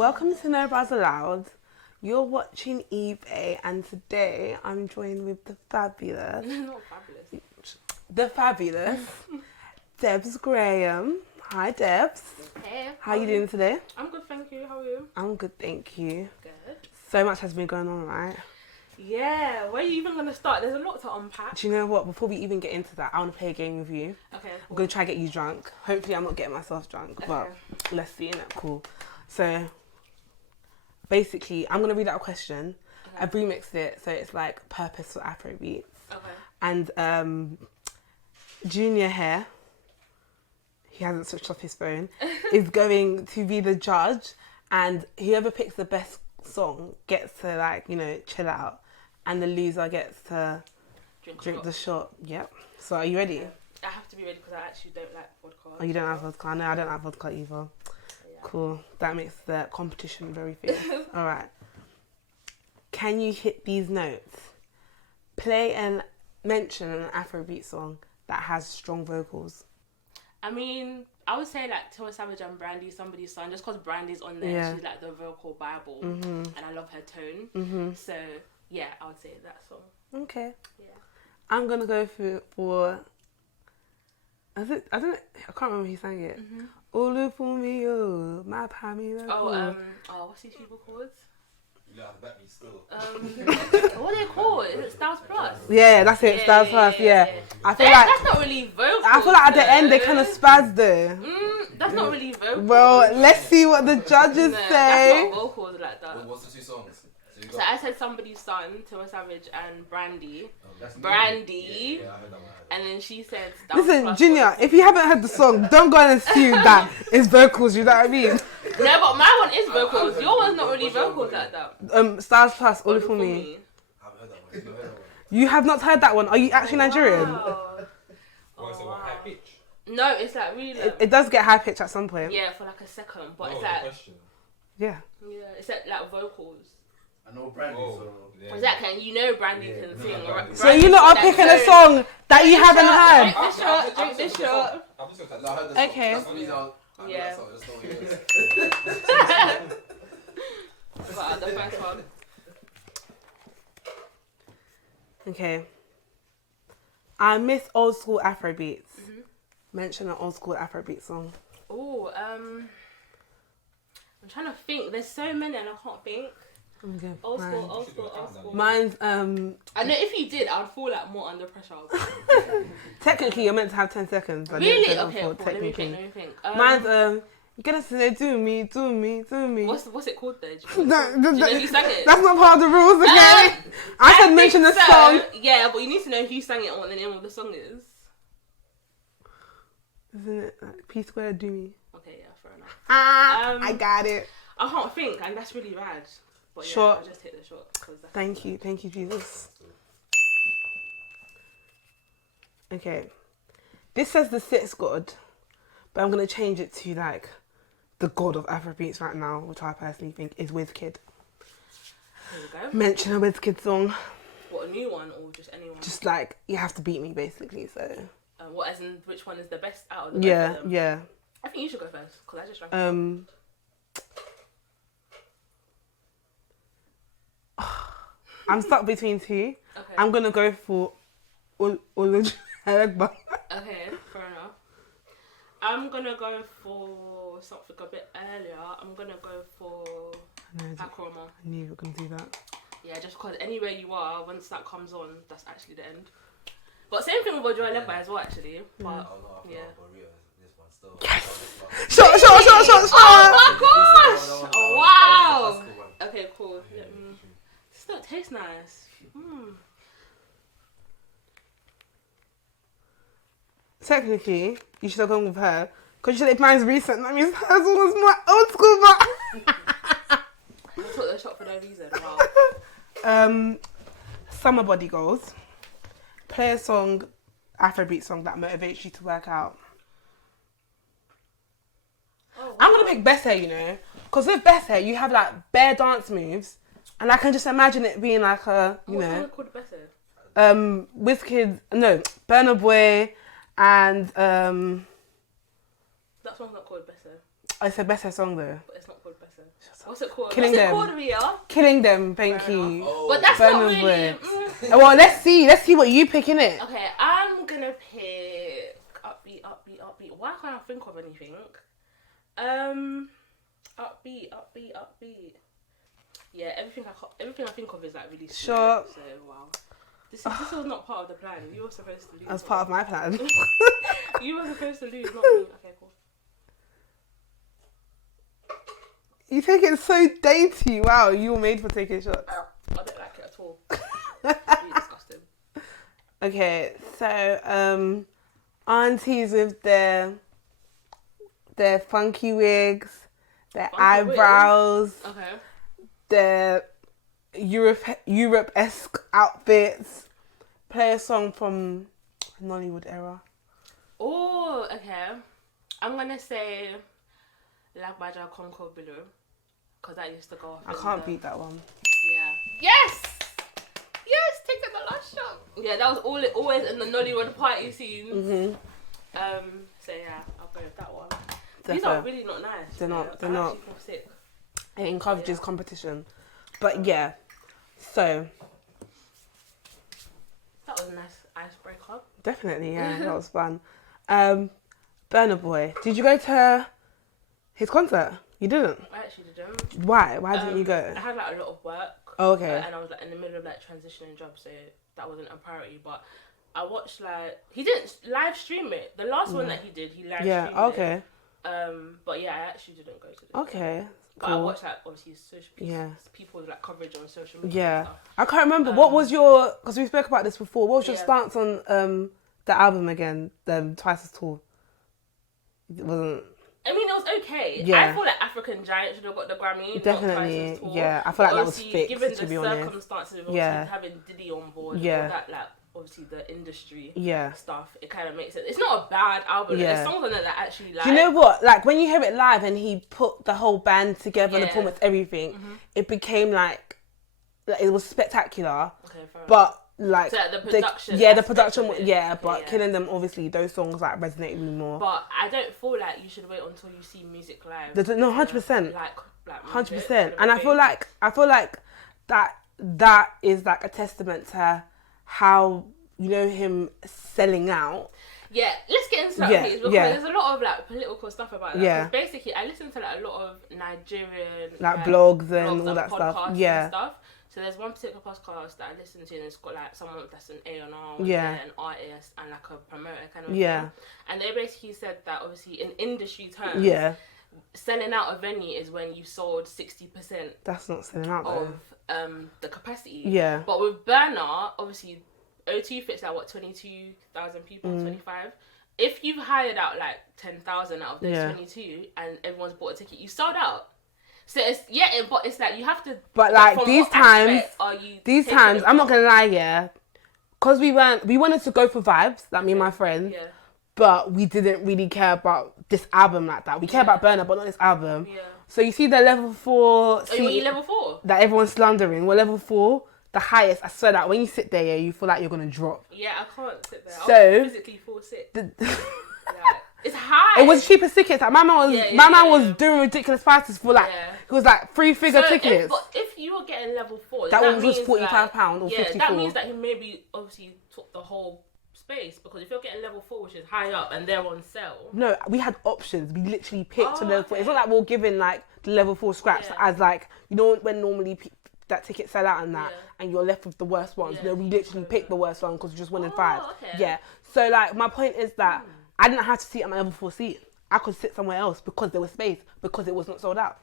Welcome to No Bras Allowed. You're watching eBae, and today I'm joined with the fabulous, Not fabulous. the fabulous Debsz Graham. Hi, Debsz. Hey. How are you doing today? I'm good, thank you. How are you? I'm good, thank you. Good. So much has been going on, right? Yeah. Where are you even gonna start? There's a lot to unpack. Do you know what? Before we even get into that, I want to play a game with you. Okay. I'm Cool. going to try to get you drunk. Hopefully I'm not getting myself drunk, but let's see, innit? Cool. So, basically, I'm going to read out a question. Okay. I've remixed it, so it's like purpose for Afrobeats. Okay. And Junior here, he hasn't switched off his phone, is going to be the judge, and whoever picks the best song gets to, like, you know, chill out, and the loser gets to drink the shot. Yep. So are you ready? Yeah. I have to be ready because I actually don't like vodka. Oh, you don't have vodka? No, I don't have vodka either. Yeah. Cool. That makes the competition very fierce. All right. Can you hit these notes? Play and mention an Afrobeat song that has strong vocals. I mean, I would say like Tiwa Savage and Brandy, Somebody's Son, just because Brandy's on there. Yeah. She's like the vocal bible, Mm-hmm. and I love her tone. Mm-hmm. So yeah, I would say that song. Okay. Yeah. I'm gonna go for. I can't remember who sang it. Mm-hmm. Olu for me, oh, my pammy. What's these people called? You have to bet me still. What are they called? Is it Styles Plus? Yeah, that's it. Stars first. Yeah. I feel like That's not really vocal. I feel like at the end they kind of spaz there. That's not really vocal. Well, let's see what the judges say. That's not vocals like that. What's the two songs? So I said Somebody's Son, Tiwa Savage and Brandy. That's new. Brandy. Yeah, I heard that one. And then she said Styles Listen, Plus Junior, was- if you haven't heard the song, don't go and assume that it's vocals, you know what I mean? No, but my one is vocals. Your one's not really vocals like that. Stars Plus, All All For Me. I haven't heard that one. You've never heard that one. You have not heard that one. Are you actually Nigerian? Wow. Why is it what, high pitch? No, it's like really low. It does get high pitch at some point. Yeah, for like a second, but Oh, it's the like question. Yeah. it's like vocals. I know Brandy, so Yeah. Exactly, and you know Brandy Yeah, can no, sing. Brandy. So you lot are picking a song that you haven't heard. Drink this shot, drink this shot. I'm just gonna I heard the Okay. song. That's the reason I know Yeah. that song. I just know what it is. But the first one. Okay. I miss old school Afrobeats. Mm-hmm. Mention an old school Afrobeat song. Oh, I'm trying to think. There's so many and I can't think. Okay. Old school, Mine. old school, old school. Mine's I know if you did, I'd fall like more under pressure. technically you're meant to have 10 seconds. I didn't Really? say that Okay, before, cool. Let me technically. think. Mine's you're gonna say do me, do me, do me. What's it called then? No, Do you know who sang it? that's not part of the rules, okay? I said mention the think song. so. Yeah, but you need to know who sang it and what the name of the song is. Isn't it like P Square do me? Okay, yeah, fair enough. I got it. I can't think, and that's really bad. But yeah, Shot. I'll just hit the shot. 'Cause that's Thank you, Jesus. Okay, this says the sixth god, but I'm gonna change it to like the god of Afrobeats right now, which I personally think is Wizkid. There you go. Mention a Wizkid song, What, a new one or just anyone? just like you have to beat me basically. So What, as in which one is the best out of the both yeah, of them? yeah. I think you should go first, because I just drank. I'm stuck between two. Okay. I'm gonna go for Oluj Elegba. Okay, fair enough. I'm gonna go for something a bit earlier. I'm gonna go for Akroma. I knew you were gonna do that. Yeah, just because anywhere you are, once that comes on, that's actually the end. But same thing with Ojo Elegba as well, actually. But Oh no, I feel yeah. like Ria, this one still. Shot! Oh my gosh! Oh, wow! That's a cool one. Okay, cool. This don't taste nice. Technically, you should have gone with her. Because you said if mine's recent, that means hers was more old school, but... I took the shot for no reason. Wow. Summer Body Goals. Play a song, Afrobeat song that motivates you to work out. Oh, wow. I'm going to pick Best Hair, you know. Because with Best Hair, you have like bare dance moves. And I can just imagine it being like a, you What know... song called better? Wizkid, no, Burna Boy and... That song's not called better, it's a Best Hair song though. but it's not called better. Shut What's it called? Killing What's Them. it called, Ria? Killing Them, thank Fair you. Oh, But that's Burna not really... Boy. Mm. Well, let's see what you pick, innit? Okay, I'm gonna pick upbeat. Why can't I think of anything? Upbeat. Yeah, everything I think of is like really slow. Sure. So wow, this was not part of the plan. You were supposed to lose. As part of my plan. You were supposed to lose, not me. Okay, cool. You take it so dainty. Wow, you were made for taking shots. I don't like it at all. It's really disgusting. Okay, so aunties with their funky wigs, their Funky eyebrows, Okay. their Europe-esque outfits. Play a song from Nollywood era. Oh, okay. I'm gonna say Lagbaja Conco Below, because that used to go off. I can't beat that one. Yeah. Yes! Yes! Take it the last shot. Yeah, that was always in the Nollywood party scenes. Mm-hmm. So yeah, I'll go with that one. They're These are fair. really not nice. They're not, they're I not. actually feel sick. It encourages competition. But yeah, so That was a nice icebreaker. definitely, yeah, that was fun. Burna Boy, did you go to his concert? You didn't? I actually didn't. Why? Why didn't you go? I had like a lot of work. Oh, okay. And I was like in the middle of like transitioning jobs, so that wasn't a priority. But I watched like he didn't live stream it. The last one that he did, he live Yeah, streamed okay. it. But yeah, I actually didn't go to the Okay. But I Cool. watched like obviously social people's like coverage on social media. Yeah. And stuff. I can't remember. What was your, because we spoke about this before, what was your Yeah. stance on the album again, Twice as Tall? It wasn't... I mean, it was okay. Yeah. I feel like African Giant should have got the Grammy. Definitely, not Twice as Tall. yeah. I feel like that was Obviously, fixed, given to the be honest. circumstances of Yeah. obviously having Diddy on board, Yeah. and all that, like obviously the industry Yeah. stuff, it kind of makes it. It's not a bad album. Yeah. There's songs on there that I actually like. Do you know what? Like, when you hear it live and he put the whole band together and the Yeah. performance, everything, it became like it was spectacular. Okay, fair enough. But like So, like, the production the aspect production, of it. yeah. But Yeah. Killing Them, obviously, those songs like resonate with me more. But I don't feel like you should wait until you see music live. No, 100%. Like 100%. And I feel like that is like a testament to how, you know, him selling out. Yeah, let's get into that, Yeah, please, because yeah. there's a lot of like political stuff about that. Yeah. 'Cause basically, I listen to like a lot of Nigerian Like blogs and all that stuff. podcasts Yeah. and stuff. So there's one particular podcast that I listen to, and it's got like someone that's an A&R, Yeah. an artist, and like a promoter kind of Yeah. thing. And they basically said that obviously in industry terms, Yeah. selling out a venue is when you sold 60% That's not selling out though. of the capacity. Yeah. But with Burna, obviously, O2 fits like what 22,000 people, Mm. 25. If you've hired out like 10,000 out of those Yeah. 22, and everyone's bought a ticket, you sold out. So it's but it's like you have to. But like from these what times, aspect are you these taking times, it I'm not from? gonna lie, yeah. Because we wanted to go for vibes, like me and my friend, Yeah. but we didn't really care about this album like that. We care about Burna, but not this album. Yeah. So you see the level 4 Oh, you seat level 4? that everyone's slandering. Well, level 4, the highest. I swear that when you sit there, yeah, you feel like you're gonna drop. Yeah, I can't sit there. So- I'll physically fall sick. Like, it's high. It was cheapest tickets. Like my man was doing ridiculous prices for like Yeah. it was like 3-figure So tickets. But if you were getting level 4, That then one was means £45 or yeah, 54. that means that he maybe obviously took the whole space, because if you're getting level 4, which is high up, and they're on sale. No, we had options. We literally picked to Oh, level 4. It's not okay. like we're giving like the level 4 scraps Yeah. as like, you know, when normally that ticket sell out and that, Yeah. and you're left with the worst ones. Yeah, No, we you literally go picked for the worst one because we just wanted Oh, 5. okay. Yeah. So like my point is that I didn't have to sit at my level 4 seat. I could sit somewhere else because there was space, because it was not sold out.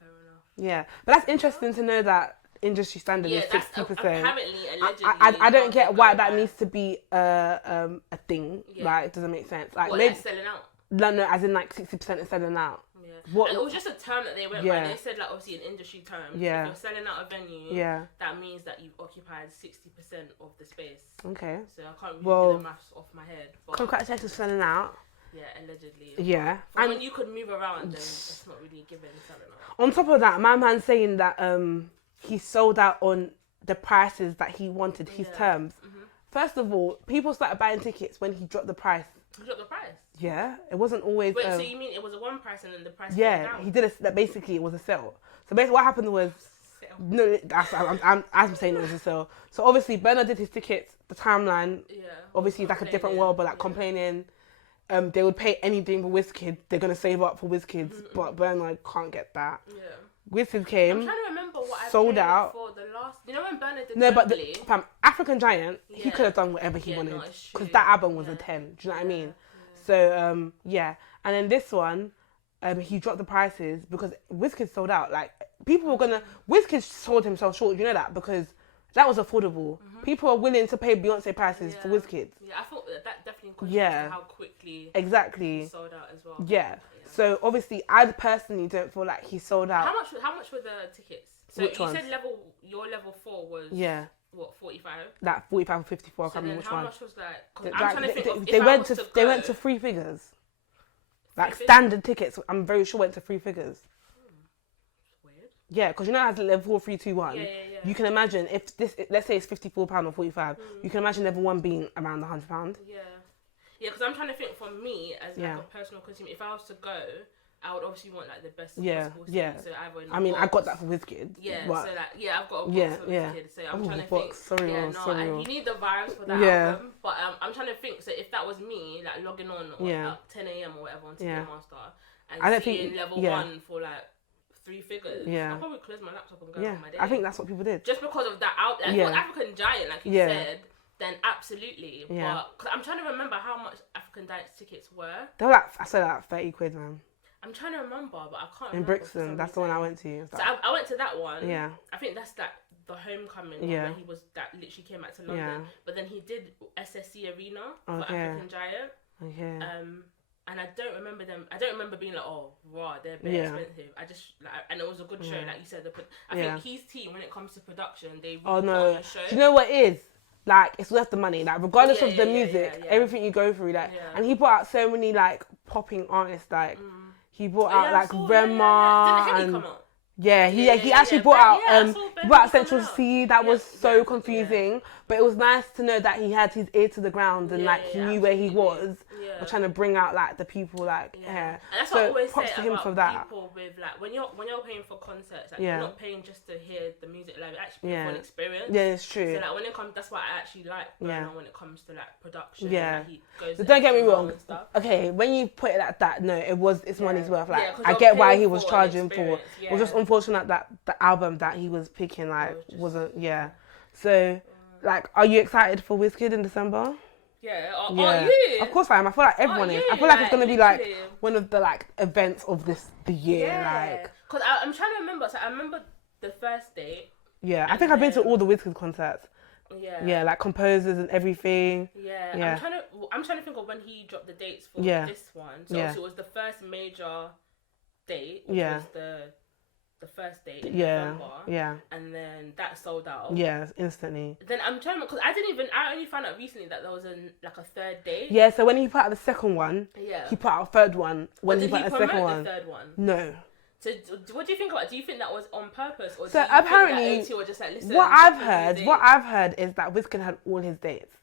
Fair enough. Yeah. But that's interesting to know that industry standard Yeah, is that's 60%. apparently, allegedly. I don't get how why they that go needs to be a thing. Yeah. Like, it doesn't make sense. Like, What, maybe like selling out. no, as in like 60% is selling out. Yeah. What- And it was just a term that they went Yeah. by. They said like obviously in industry terms, Yeah. if you're selling out a venue, Yeah. that means that you've occupied 60% of the space. Okay. So I can't really Well, do the maths off my head. But Congratulations for selling out. yeah, allegedly. Yeah. But And when you could move around, then it's not really given selling out. on top of that, my man's saying that he sold out on the prices that he wanted, his Yeah. terms. First of all, people started buying tickets when he dropped the price. You got the price. Yeah, it wasn't always. Wait, so you mean it was a one price and then the price came Yeah, down? he did that. Basically, it was a sale. So basically, what happened was. Sale. No, I'm saying it was a sale. So obviously, Burna did his tickets, the timeline. Yeah. Obviously, it's like a different world, but like complaining. They would pay anything for Wizkid. They're gonna save up for Wizkid, but Burna can't get that. Yeah. Wizkid came. I'm trying to remember what I sold paid out. for the last. You know when Burna did No, but Wembley? African Giant, he Yeah. could have done whatever he wanted no, it's because true. that album was Yeah. a 10. Do you know what I mean? Yeah. So yeah, and then this one, he dropped the prices because Wizkid sold out. Like people were gonna, Wizkid sold himself short. You know that because that was affordable. People are willing to pay Beyonce prices for Wizkid. Yeah, I thought that definitely contributes Yeah. to how quickly Exactly. he sold out as well. Yeah. So obviously, I personally don't feel like he sold out. How much were the tickets? So Which you ones? said your level 4 was Yeah. what, 45? That 45 or 54. I So can't then remember which how one. much was that? 'Cause Like, I'm trying to think of they if I went was to to they go, went to three figures. Like figures? standard tickets, I'm very sure went to three figures. Weird. Yeah, because you know it has level 4, 3, 2, 1. Yeah. You can imagine if this, let's say it's £54 or 45. You can imagine level 1 being around the £100. Yeah. Yeah, because I'm trying to think for me as like Yeah. a personal consumer, if I was to go, I would obviously want like the best Yeah, possible seat. yeah. So either in I mean, I box- got that for Wizkid. Yeah, but so like I've got a box Yeah, for yeah. Wizkid, so I'm Ooh, trying to box. think. Sorry, yeah, Ross, no, sorry, and Ross. you need the vibes for that Yeah. album. But I'm trying to think. So if that was me, like logging on Yeah. at 10 a.m. or whatever on Yeah. Ticketmaster, I and don't seeing think- level yeah. 1 for like 3 figures, Yeah. I'll probably close my laptop and go yeah, on my day. I think that's what people did. Just because of that out, like Yeah. for African Giant, like you Yeah. said, then absolutely. Yeah. But cause I'm trying to remember how much African Giant tickets were. They were like, I said like 30 quid, man. I'm trying to remember, but I can't In remember. for Brixton, some that's the one I reason. went to. It was So like- I went to that one. yeah, I think that's that the homecoming one Yeah. where he was that literally came back to London. Yeah. But then he did SSC Arena for Okay. African Giant. okay. And I don't remember them. I don't remember being like, oh, raw, they're very Yeah. expensive. I just like, and it was a good show, Yeah. like you said. I Yeah. think his team, when it comes to production, they really Oh put no! on a show. Do you know what it is? Like it's worth the money. Like regardless Yeah, of the yeah, yeah, music, yeah, yeah. everything you go through. Like, Yeah. and he brought out so many like popping artists. Like he brought Oh, out yeah, I like saw- Rema Didn't Henny and come out? yeah, he Yeah, actually yeah. brought out Yeah, I saw he Ben brought out coming Central out. C. That was Yeah, so yeah, confusing, but it was nice to know that he had his ear to the ground and Yeah, like he yeah, knew where he absolutely. was. Yeah. We're trying to bring out like the people like Yeah. yeah. And that's So what I always props say to him about for that. people with like when you're paying for concerts, like Yeah. you're not paying just to hear the music live, you're actually paying Yeah. for an experience. Yeah, it's true. So like when it comes, that's why I actually like Burna Yeah. when it comes to like production. Yeah. Like, he goes So the don't get me extra mile wrong. and stuff. Okay, when you put it like that, no, it's money's worth. Like Yeah, 'cause I you're get why paying he was for an charging for. experience, It was just yeah. unfortunate that the album that he was picking like It was just- wasn't. Yeah. So, like, are you excited for Wizkid in December? Yeah. Yeah. Are you? Of course I am. I feel like everyone is. you? I feel like it's gonna be like literally. one of the like events of the year. Yeah. Like, Because I'm trying to remember. So I remember the first date. yeah. I think I've been to all the Wizkid concerts. Yeah. Yeah, like composers and everything. Yeah, Yeah. I'm trying to think of when he dropped the dates for Yeah. this one. So Yeah. obviously it was the first major date, which Yeah. was the first date in Yeah. November, Yeah. and then that sold out. Yeah. Instantly. Then I'm trying to because I only found out recently that there was like a third date. Yeah. So when he put out the second one, Yeah. he put out a third one. When Did he put he out the promote second the one, third one? no. So what do you think about? Do you think that was on purpose, or So do you apparently, think that OT were just like, listen? What I'm I've just giving you heard, dates? what I've heard is that Wizkid had all his dates.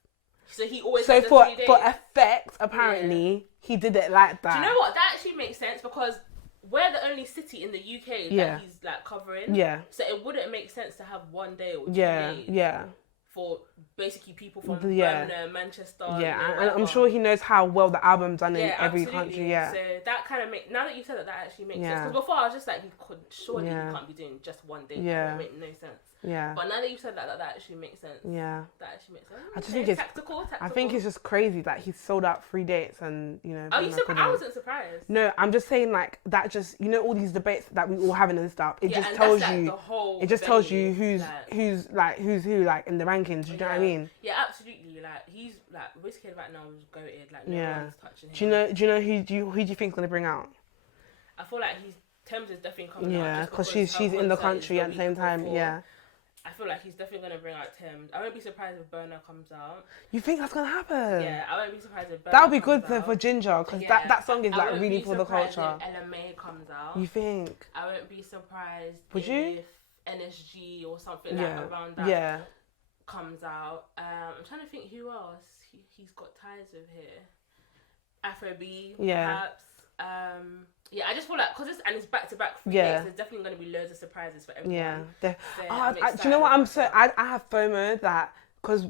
So he always So had the for 3 dates. for effect, apparently he did it like that. Do you know what? That actually makes sense because we're the only city in the UK Yeah. that he's like covering. Yeah. So it wouldn't make sense to have 1 day or 2 Yeah. days Yeah. for basically people from Yeah. Birmingham, Manchester. Yeah. you know, And I'm whatever. sure he knows how well the album's done in Yeah, every absolutely. country. Yeah. So that kind of now that you said that, that actually makes sense. Yeah. Because before I was just like, surely Yeah. you can't be doing just 1 day. Yeah. That make no sense. Yeah. But now that you said that, that actually makes sense. Yeah. That actually makes sense. I just Okay, think it's- tactical. I think it's just crazy that he sold out 3 dates and you know. Oh, you Burna surprised? I couldn't. wasn't surprised. No, I'm just saying like that. Just all these debates that we all having and stuff. It Yeah, just and tells that's, like, you. the whole It just tells you venue, who's who like in the rankings. You know what I mean? Yeah, absolutely. Like he's like Wizkid right now is goated. Like no Yeah. one's touching him. Do you know who do you think's gonna bring out? I feel like Thames is definitely coming out. Yeah, just because her she's in the concert is country at the same week time. before. Yeah. I feel like he's definitely gonna bring out Thames. I won't be surprised if Burna comes out. You think that's gonna happen? Yeah, I won't be surprised if Burna That would be comes good though out. for Ginger because Yeah. that song is I like won't really be for the surprised culture. If LMA comes out. You think? I won't be surprised Would if you? NSG or something Yeah. like around that Yeah. comes out. I'm trying to think who else he's got ties with here. Afrobeats, Yeah. perhaps. Yeah, I just feel like because it's back to back 3 Yeah. days, there's definitely going to be loads of surprises for everyone. Yeah. So I'm Do you know excited what? about that. I have FOMO that because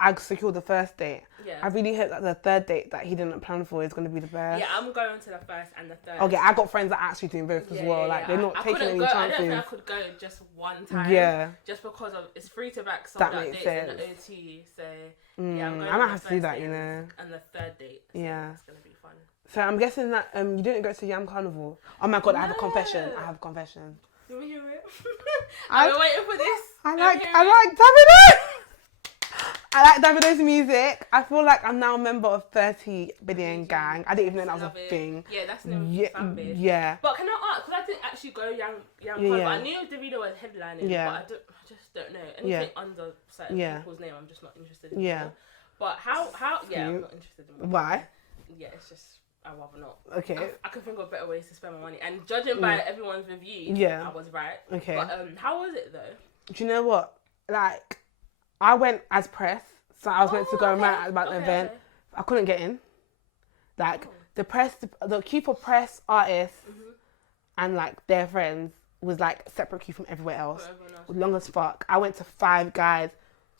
I secured the first date. Yeah. I really hope that the third date that he didn't plan for is going to be the best. Yeah, I'm going to the first and the third. Okay, I got friends that are actually doing both as well. Like they're not I taking couldn't any go, chances. I don't think I could go just one time. Yeah. Just because of it's free to back sold That out makes dates in the sense. OT. So yeah, I'm going I might on have the to do first that, date you know. and the third date. So Yeah. it's gonna be fun. So I'm guessing that you didn't go to Yam Carnival. Oh my god, I have a No. confession. I have a confession. Let me hear it. I- I've been waiting for this. I Let me like hear I it. like Davido. I like Davido's music. I feel like I'm now a member of 30 Billion Gang. I didn't even know that was Love a it. thing. Yeah, that's the Yeah, fan base. yeah. But can I ask? Because I didn't actually go Young Carnival. I knew Davido was headlining, Yeah. but I just don't know anything under certain people's name. I'm just not interested in. Yeah. You know? But how? Yeah, I'm not interested in. Why? Yeah, it's just I'd rather not. Okay. I can think of better ways to spend my money. And judging by everyone's reviews, Yeah. I was right. Okay. But how was it though? Do you know what? Like, I went as press, so I was meant to go and write about the event. Okay. I couldn't get in. Like, the press, the queue for press artists and like their friends was like separate queue from everywhere else. For everyone else. Long as fuck. I went to 5 guys,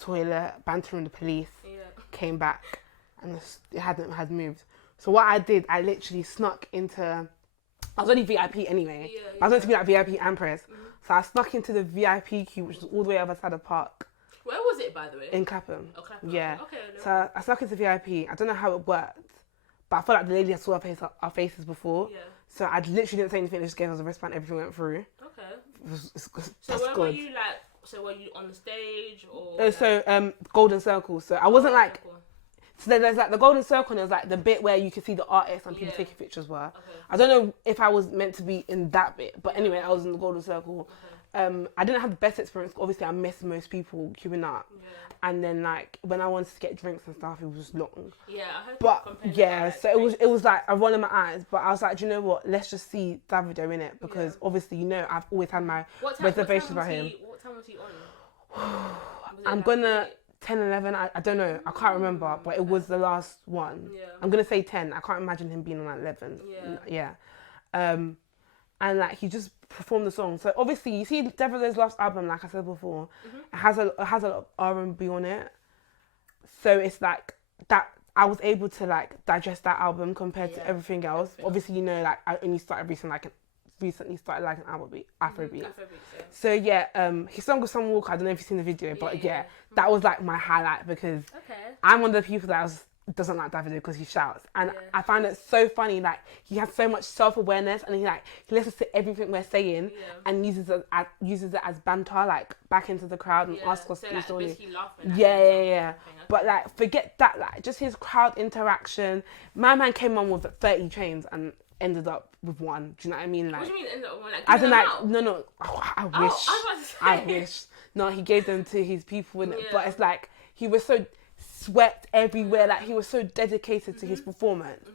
toilet, bantering the police, Yeah. came back, and it had moved. So what I did, I literally snuck into. I was already VIP anyway. Yeah, I was meant to be like VIP and press. So I snuck into the VIP queue, which was all the way other side of the park Where was it, by the way? in Clapham. Oh, Clapham. Yeah. Okay. No. So I snuck into VIP. I don't know how it worked, but I felt like the lady had saw our faces before. Yeah. So I literally didn't say anything. They just gave us a wristband. Everything went through. Okay. It's So that's where good. were you like? So were you on the stage or? So golden circle. So I wasn't like. Cool. So there's like the golden circle, and there's like the bit where you can see the artists and people Yeah. taking pictures were. Okay. I don't know if I was meant to be in that bit, but anyway, I was in the golden circle. I didn't have the best experience. Obviously, I missed most people queuing up. Yeah. And then like when I wanted to get drinks and stuff, it was long. Yeah. I heard But people complain yeah, about, like, so drinks. it was like a roll in my eyes. But I was like, do you know what? Let's just see Davido in it because Yeah. obviously, you know, I've always had my What reservations what about him. What time was he on? Was it I'm like gonna late? 10, 11. I don't know. I can't remember, but it was the last one. Yeah. I'm gonna say 10. I can't imagine him being on like 11. Yeah. And like he just performed the song. So obviously, you see Davido's last album, like I said before, it has a lot of R&B on it. So it's like that. I was able to like digest that album compared to everything else. Obviously, you know, like I only started recently started like an Afrobeat. Afrobeats, yeah. So yeah, his song with Some Walker. I don't know if you've seen the video, but yeah, that was like my highlight because Okay. I'm one of the people that doesn't like Davido because he shouts, and I find it so funny. Like he has so much self-awareness, and he listens to everything we're saying and uses it as banter, like back into the crowd and ask us so, to like, story. basically laughing at Yeah. himself. But like, forget that. Like, just his crowd interaction. My man came on with 30 trains and ended up with one. Do you know what I mean? Like, What do you mean? Like, as in, giving them like, out? no. Oh, I wish. I was about to say. I wish. No, he gave them to his people, innit? Yeah. But it's like he was so sweat everywhere. Like he was so dedicated to his performance,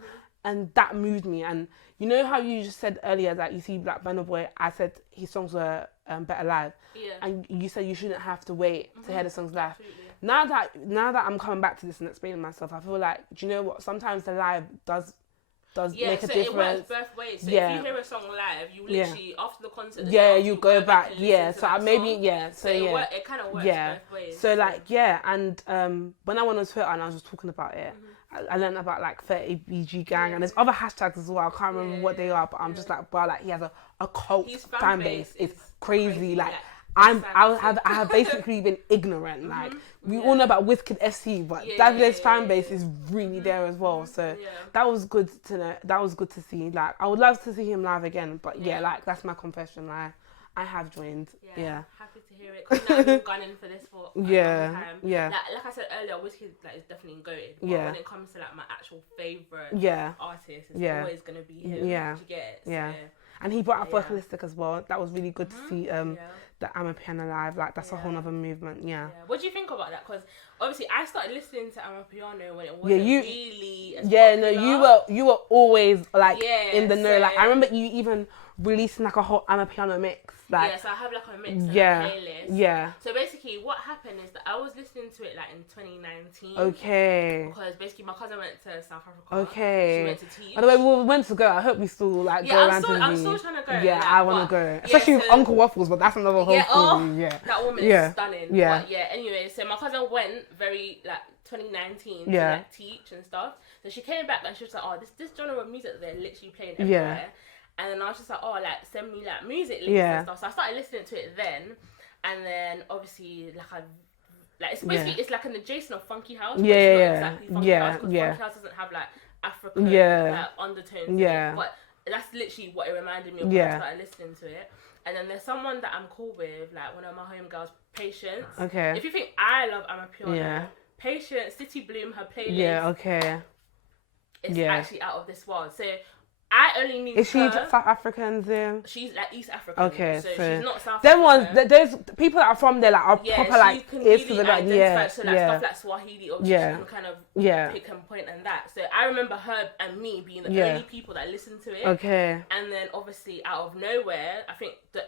and that moved me. And you know how you just said earlier that you see Black Burna Boy. I said his songs were better live, and you said you shouldn't have to wait to hear the songs live. Absolutely. Now that I'm coming back to this and explaining myself, I feel like, do you know what? Sometimes the live does make a difference. It works both ways. So if you hear a song live, you literally after the concert, you go back. And So I maybe So it kind of works both ways. So like and when I went on Twitter and I was just talking about it, I learned about like 30 BG gang and there's other hashtags as well. I can't remember what they are, but I'm just like, wow, like he has a cult His fan base. It's crazy. crazy. Like Like, I have basically been ignorant. Like we all know about Wizkid SC, but Davido's fan base is really there as well. So that was good to know. That was good to see. Like I would love to see him live again. But like that's my confession. Like I have joined. Yeah. Happy to hear it. Because now I've been gunning for this for a long time. Like I said earlier, Wizkid is definitely goated. But when it comes to like my actual favourite artist, it's always gonna be him. Yeah. Do you get it? Yeah. So, And he brought out Vocalistic as well. That was really good to see the Amapiano live. Like that's a whole other movement. Yeah. What do you think about that? Because obviously I started listening to Amapiano when it wasn't really as you were always like in the know. Like I remember you even releasing like a whole Amapiano mix. Like so I have like a mix and a playlist. Yeah. So basically what happened is that I was listening to it like in 2019. Okay. Because basically my cousin went to South Africa. Okay. She went to teach. By the way, we were meant to go. I hope we still like go randomly. I'm still trying to go. Yeah, like, I want to go. Especially with Uncle Waffles, but that's another whole story. That woman is stunning. Yeah. But anyway, so my cousin went very like 2019 to like teach and stuff. So she came back and she was like, oh, this genre of music that they're literally playing everywhere. And then I was just like, oh, like send me like music links and stuff. So I started listening to it then, and then obviously it's basically it's like an adjacent of funky house. But it's not exactly funky house because funky house doesn't have like African undertones. Yeah. But that's literally what it reminded me of when I started listening to it. And then there's someone that I'm cool with, like one of my homegirls, Patience. Okay. If you think I love Amapiano, Patience, City Bloom, her playlist. Yeah. Okay. It's actually out of this world. So I only knew. Is she South African? She's like East African. Okay, so she's not South them African. Ones, there's people that are from there, like are proper like is to the like, so like stuff like Swahili or she can kind of pick and point and that. So I remember her and me being the only people that listened to it. Okay. And then obviously out of nowhere, I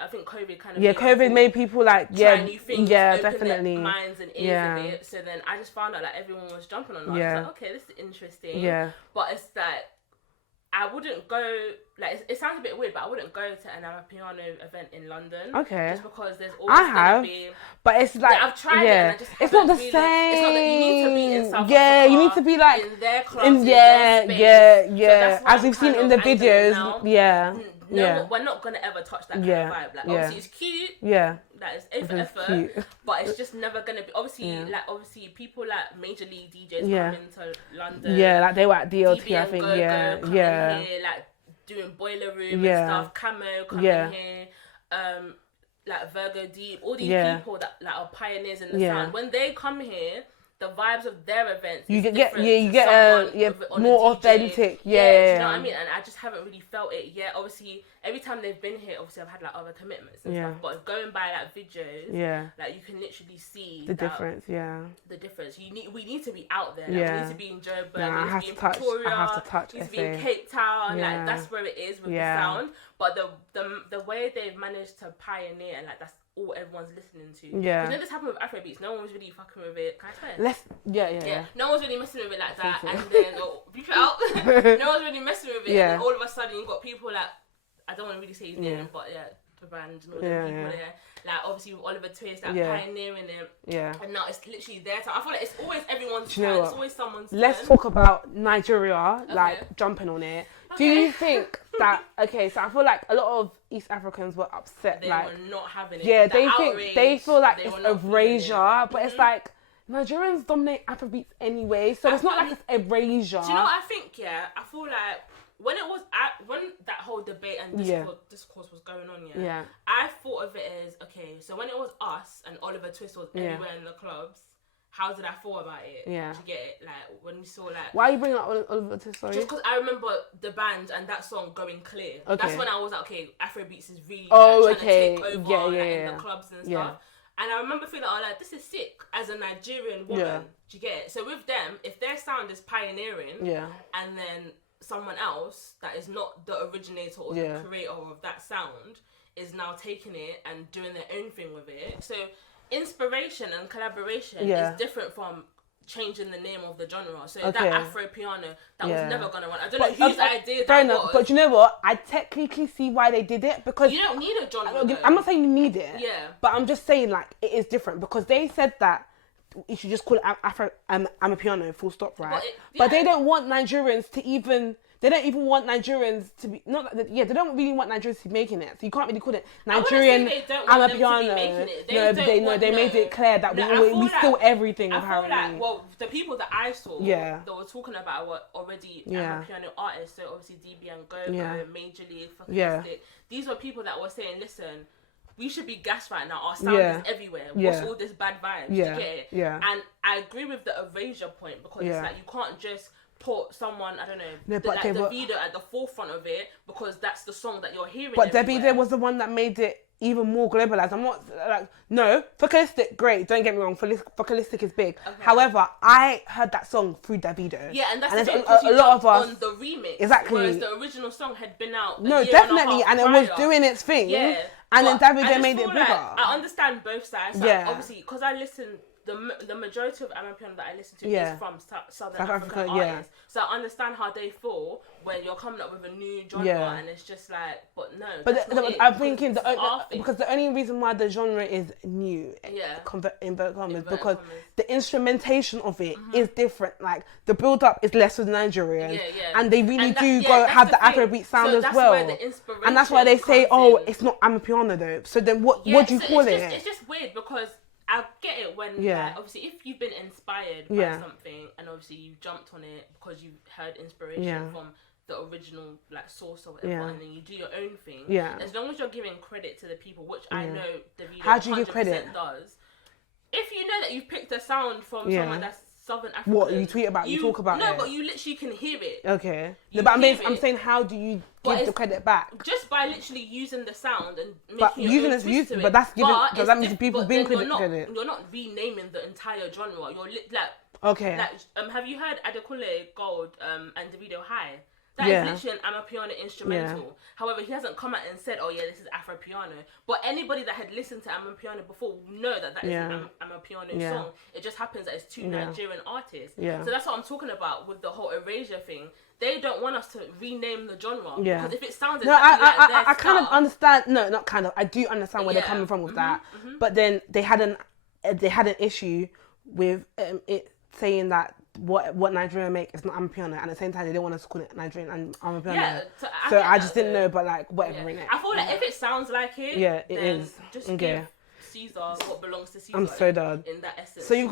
think COVID kind of made people like try new things, open definitely their minds and ears a bit. So then I just found out like everyone was jumping on it. I was like, okay, this is interesting. Yeah. But it's like I wouldn't go, like, it sounds a bit weird, but I wouldn't go to an Amapiano event in London. Okay. Just because there's always going to be... But it's like... I've tried it and I just it's not the really, same. It's not that you need to be in South Africa. Yeah, you need to be like... In their clubs, in their space. So as we've seen in the videos. We're not going to ever touch that kind of vibe. Like, obviously it's cute. Yeah. That is A for effort, but it's just never gonna be. Obviously, people like major league DJs come into London. Yeah, like they were at DLT, I think. Go, yeah. Here, like doing Boiler Room and stuff. Camo coming here. Like Virgo Deep, all these people that like are pioneers in the sound. When they come here, the vibes of their events you get more authentic. Do you know what I mean? And I just haven't really felt it yet. Obviously, every time they've been here, obviously I've had like other commitments and stuff. But going by like videos, like you can literally see the difference. The difference. We need to be out there. Like, we need to be in Joburg. We need to be in Pretoria. I have to touch. We need to be in Cape Town. Like that's where it is with the sound. But the way they've managed to pioneer, like that's all everyone's listening to. Yeah. Because then this happened with Afrobeats. No one was really fucking with it. Can I swear? Yeah. No one was really messing with it like that. And then, beep it out. No one was really messing with it. And then all of a sudden, you've got people like, I don't want to really say his name, but the band and all the people there. Like, obviously, with Oliver Twist, like, pioneering it. Yeah. And now it's literally their time. I feel like it's always everyone's turn. It's always someone's turn. Let's talk about Nigeria, like, jumping on it. Do you think that, so I feel like a lot of East Africans were upset. They like, were not having it. Yeah, they feel like it's erasure, but it's like, Nigerians dominate Afrobeats anyway, so it's not like it's erasure. Do you know what I think, I feel like when that whole debate and discourse was going on, I thought of it as, so when it was us and Oliver Twist was everywhere in the clubs, how did I feel about it? Yeah. To get it, like, when we saw, like... Why are you bringing up Oliver Twist, sorry? Just because I remember the band and that song going clear. Okay. That's when I was like, Afrobeats is really trying to take over in the clubs and stuff. And I remember feeling, this is sick as a Nigerian woman. Yeah. Do you get it? So with them, if their sound is pioneering, and then someone else that is not the originator or the creator of that sound is now taking it and doing their own thing with it. So inspiration and collaboration is different from changing the name of the genre. So that Afropiano, that was never gonna run. I don't know whose idea that was. But you know what? I technically see why they did it, because you don't need a genre. I'm not saying you need it. Yeah. But I'm just saying, like, it is different, because they said that you should just call it Amapiano, full stop, right? But they don't want Nigerians to even... They don't even want Nigerians to be... they don't really want Nigerians to be making it. So you can't really call it Nigerian Amapiano. They made it clear that we steal everything, apparently. I feel like, the people that I saw that were talking about were already Amapiano artists. So obviously Debsz and Go, Major League, fucking Stick. These were people that were saying, listen, we should be gassed right now. Our sound is everywhere. What's all this bad vibes? You get it? Yeah. And I agree with the erasure point, because it's like you can't just put someone, I don't know, Davido at the forefront of it, because that's the song that you're hearing. But Davido was the one that made it even more globalized. I'm not like, no, Focalistic, great, don't get me wrong, Focalistic is big. Okay. However, I heard that song through Davido. Yeah, and that's a lot of us on the remix. Exactly. Whereas the original song had been out definitely, and it was doing its thing. Yeah. And then Davido made it bigger. Like, I understand both sides. Like, obviously, because I listen, the majority of Amapiano that I listen to is from South African artists. So I understand how they feel when you're coming up with a new genre and it's just like, but no. But I'm thinking because the only reason why the genre is new, inverted commas, because the instrumentation of it is different. Like the build up is less with Nigerian, and they really have the Afrobeat sound as well. And that's why they say, oh, it's not Amapiano though. So then what do you call it? It's just weird because I get it when, like, obviously, if you've been inspired by something and obviously you jumped on it because you heard inspiration from the original, like, source or whatever, and then you do your own thing. Yeah. As long as you're giving credit to the people, which I know Davido 100% does. If you know that you've picked a sound from someone that's Southern African. What you tweet about? You talk about it. No, but you literally can hear it. Okay. But I'm saying, how do you give the credit back? Just by literally using the sound and making your own twist to it. But that's giving. Does that mean people being credit? You're not renaming the entire genre. You're like. Okay. Like, have you heard Adekule Gold and Davido High? That is literally an Amapiano instrumental. Yeah. However, he hasn't come out and said, oh yeah, this is Afropiano. But anybody that had listened to Amapiano before will know that is an Amapiano song. It just happens that it's two Nigerian artists. Yeah. So that's what I'm talking about with the whole erasure thing. They don't want us to rename the genre. Yeah. Because if it sounds exactly I kind of understand. No, not kind of. I do understand where they're coming from with that. Mm-hmm. But then they had an issue with it saying that what Nigerian make is not Amapiano, and at the same time they don't want us to call it Nigerian and Amapiano. Yeah, so I just didn't know, but like whatever in it. I feel like if it sounds like it, it is. Just give Caesar what belongs to Caesar. I'm so done. In that essence. So you've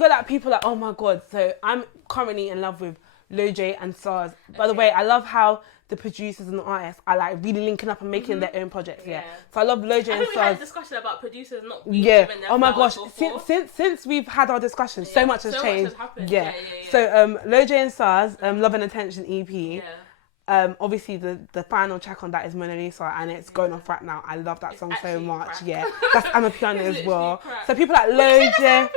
got like people like, oh my god. So I'm currently in love with Lil J and SARS. By the way, I love how the producers and the artists are like really linking up and making their own projects. Yeah. So I love Lil J and SARS. We had a discussion about producers not being given their oh my gosh. Since we've had our discussion, so much has changed. Yeah. So Lil J and SARS, Love and Attention EP. Yeah. Obviously the final track on that is Mona Lisa, and it's going off right now. I love that song so much. Crack. Yeah. That's Amapiano as well. Crack. So people like Lil J.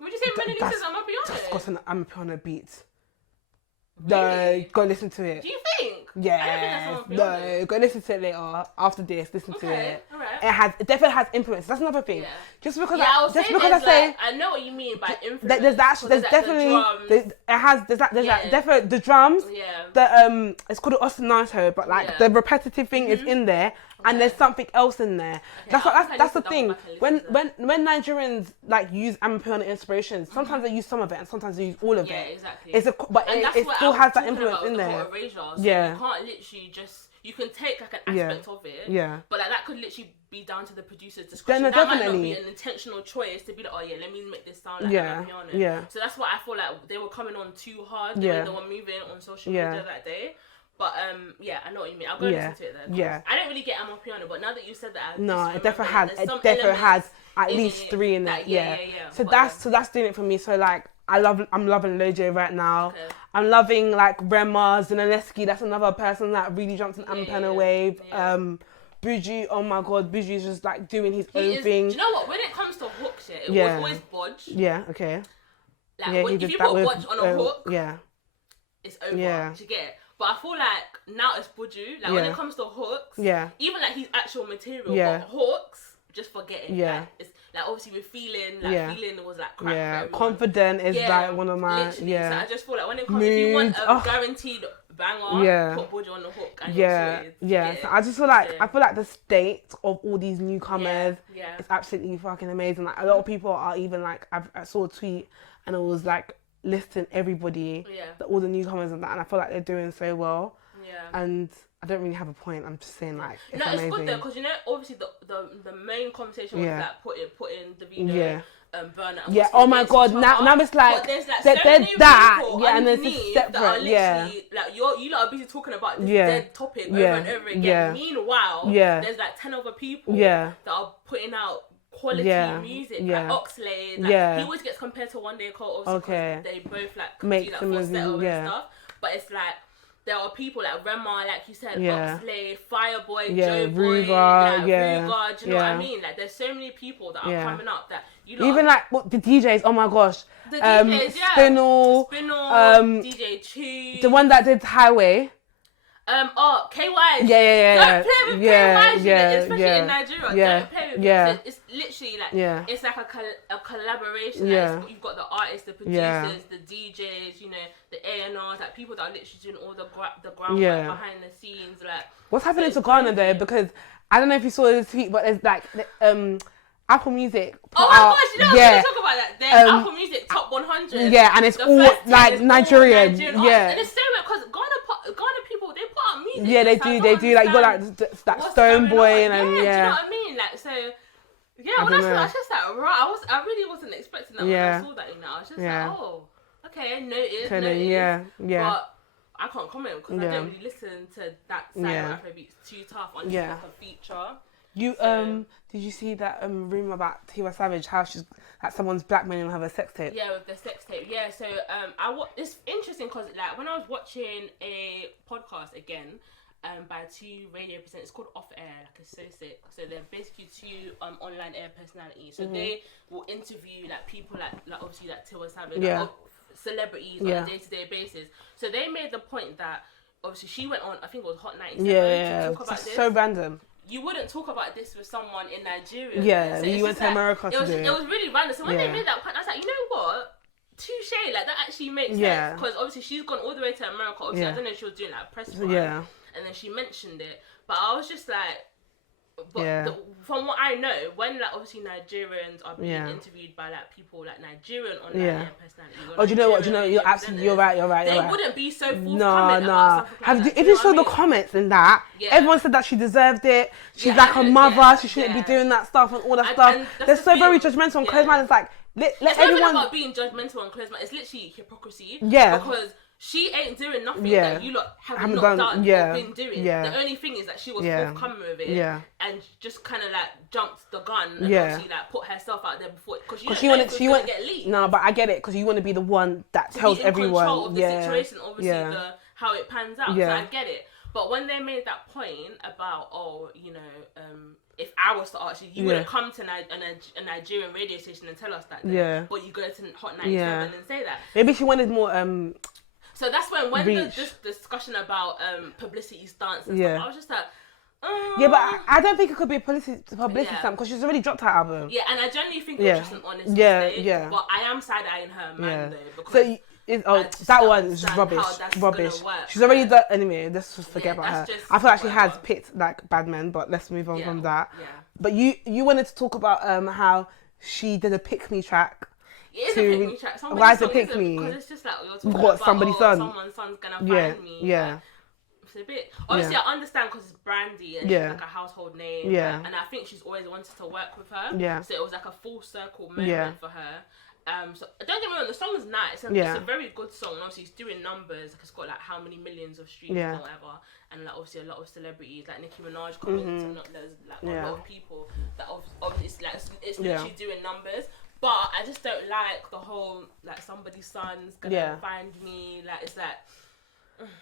Would you say Mona Lisa's Amapiano? That's got an Amapiano beat. Really? No, go listen to it. Do you think? Yeah. No, go listen to it later. After this, listen to it. Alright. It definitely has influence. That's another thing. Yeah. Just because I know what you mean by influence. There's definitely the drums. Yeah. It's called ostinato, but like the repetitive thing is in there. And there's something else in there. That's the thing. When Nigerians like use Amapiano inspirations, sometimes they use some of it and sometimes they use all of it. Yeah, exactly. It still has that influence in there. So you can't literally just. You can take like an aspect of it, but like that could literally be down to the producer's discretion. That might not be an intentional choice to be like, oh yeah, let me make this sound like Amapiano. Yeah. So that's why I feel like they were coming on too hard the way they were moving on social media that day. But I know what you mean. I'll go listen to it then. Yeah. I don't really get Amapiano, but now that you said that, it definitely has at least 3 in there. Yeah. So that's doing it for me. So like I'm loving Lil J right now. Okay. I'm loving like Rema, Zinaleski. That's another person that really jumps an Amapiano wave. Yeah. Buju, oh my god, Buju is just like doing his own thing. Do you know what? When it comes to hook shit, it was always bodge. Yeah. Okay. Like if you put bodge on a hook, it's over. Yeah. Do you get it? But I feel like now it's Buju. Like when it comes to hooks, even like his actual material, but hooks, just forget it. Yeah. Like, it's like obviously with feeling, feeling was like crack. Yeah. Confident is like one of my literally. So I just feel like when it comes, if you want a guaranteed banger, put Buju on the hook and you're sorted. Yeah. So I just feel like I feel like the state of all these newcomers is absolutely fucking amazing. Like a lot of people are even like I saw a tweet and it was like listing everybody, all the newcomers and that, and I feel like they're doing so well. Yeah. And I don't really have a point. I'm just saying like it's amazing. It's good though because obviously the main conversation was that putting Davido Burna. Yeah. Oh my god. Now it's like there's that. Yeah. And there's a separate. Like you lot are busy talking about this dead topic over and over again. Yeah. Meanwhile, there's like 10 other people that are putting out quality music, like Oxlade, like he always gets compared to One Day Cole, also because they both like make do like falsetto and stuff. But it's like there are people like Rema, like you said, Yeah. Oxlade, Fireboy, Yeah, Joe Boy, Ruger, like, yeah. Ruger, do you know what Yeah. I mean? Like, there's so many people that are Yeah. coming up that you lot Even are- like what the DJs, oh my gosh. the DJs, yeah. Spinall, DJ Chew. the one that did Highway. KY. Yeah. Don't play with KY, especially in Nigeria. Yeah. Don't play with Yeah. it. It's literally like, it's like a collaboration. Yeah. Like, you've got the artists, the producers, the DJs, you know, the A&Rs, like people that are literally doing all the groundwork behind the scenes. Like, What's happening to Ghana though? Because I don't know if you saw this tweet, but there's like Apple Music. Oh my gosh, you know what we're talk about that? There's Apple Music Top 100. Yeah, and it's The all first 10 like is all Nigerian. Nigerian Yeah. artists. And it's so weird because Ghana people, they put out music. Yeah, they so I do. don't They do. Like you got understand like what's Stone going Boy on. and do you know yeah. what I mean? Like, so yeah, I when I don't saw know. that, I was just like, right, I really wasn't expecting that when Yeah. I saw that, you know. I was just Yeah. like, oh, okay, noted. Yeah. But I can't comment because I Yeah. don't really listen to that side Yeah. of Afrobeats too tough on Yeah. like a feature. You So- did you see that rumor about Tiwa Savage? How she's like someone's blackmailing her sex tape? Yeah, with the sex tape. Yeah, so it's interesting because like when I was watching a podcast again, by two radio presenters, it's called Off Air, like it's so sick. So they're basically two online air personalities. So they will interview like people like obviously like Tiwa Savage, Yeah. like, celebrities on a day-to-day basis. So they made the point that obviously she went on, I think it was Hot 97 Yeah. to talk about It's this. so random. You wouldn't talk about this with someone in Nigeria. Yeah, So you it's went just to like, America to do it. It was really random. So when Yeah. they made that point, I was like, you know what? Touche, like that actually makes Yeah. sense. Because obviously she's gone all the way to America. Obviously, Yeah. I don't know if she was doing like a press run. Yeah. And then she mentioned it. But I was just like, but Yeah. from what I know, when like obviously Nigerians are being Yeah. interviewed by like people like Nigerian online Yeah. personalities. Oh, do you know what? You're absolutely, you're right. They You're right. wouldn't be so forthcoming No. about something like that. If Do you know saw what the I mean? comments in that, Yeah. everyone said that she deserved it. She's Yeah, like a mother. yeah, She shouldn't yeah. be doing that stuff and all that And stuff. that's They're the so very thing. judgmental. And Yeah. Close Man is like, let It's everyone. nothing about being judgmental and closed mind. It's literally hypocrisy. Yeah. Because she ain't doing nothing Yeah. that you lot haven't Haven't not done- done yeah. or been doing. Yeah. The only thing is that she was Yeah. forthcoming with it. Yeah. And just kind of like jumped the gun and Yeah. obviously like put herself out there before because Because she wanted to get leaked. No, but I get it because you want to be the one that To tells be in everyone. control of the Yeah. situation, obviously Yeah. how it pans out. Yeah. So I get it. But when they made that point about, if I was to ask you, you wouldn't come to a Nigerian radio station and tell us that. Then, Yeah. But you go to Hot 97 Yeah. and say that. Maybe she wanted more. So that's when Reach. this discussion about publicity stance and Yeah. stuff, I was just like, Yeah, but I don't think it could be a publicity Yeah. stamp because she's already dropped her album. yeah, and I genuinely think Yeah. it was just an honest Yeah, mistake. yeah. But I am side eyeing her man Yeah. though because I just that don't one is understand rubbish. how that's Rubbish. gonna work. She's already Yeah. done. Anyway, let's just forget Yeah, about her. that's just I feel like she has whatever. picked like bad men, but let's move on Yeah, from that. yeah. But you wanted to talk about how she did a pick me track. It is to- a pick me track. why is it pick me? Because it's just like you're talking What, about somebody's son? someone's son's gonna Yeah, find me. yeah. Like, it's a bit. Obviously, I understand because it's Brandy and Yeah. she's like a household name. Yeah. And I think she's always wanted to work with her. Yeah. So it was like a full circle moment Yeah. for her. So don't get me wrong, the song is nice. And Yeah. It's a very good song. And obviously, it's doing numbers. Like, it's got like how many millions of streams Yeah. or whatever. And like obviously a lot of celebrities like Nicki Minaj comments and there's like Yeah. a lot of people that obviously like it's Yeah. literally doing numbers. But I just don't like the whole like somebody's son's gonna find me. Like it's like